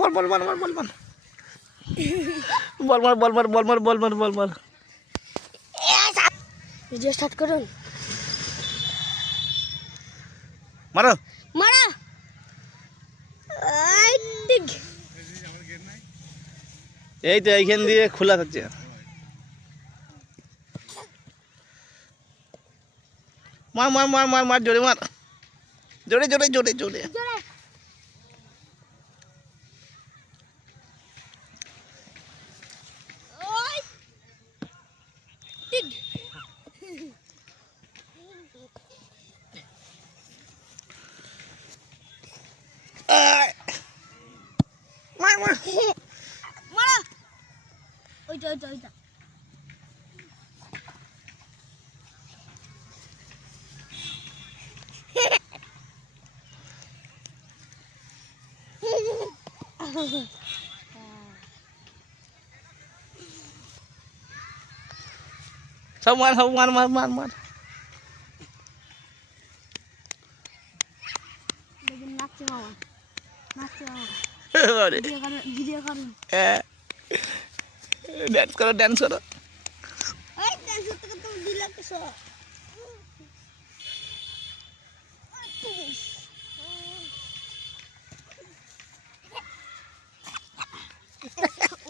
বল video start করুন। মারো মারা এই তো এইখান দিয়ে খোলা থাকছে। মার জোরে মার, জোরে। মারা ওইটা সব মার। দেখুন নাচছে মামা ভিডিও করুন। ডান্স করো। এই ডান্স করতে তুমি দিলা কিছু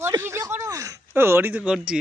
ওর ভিডিও করো। ওরই তো করছি।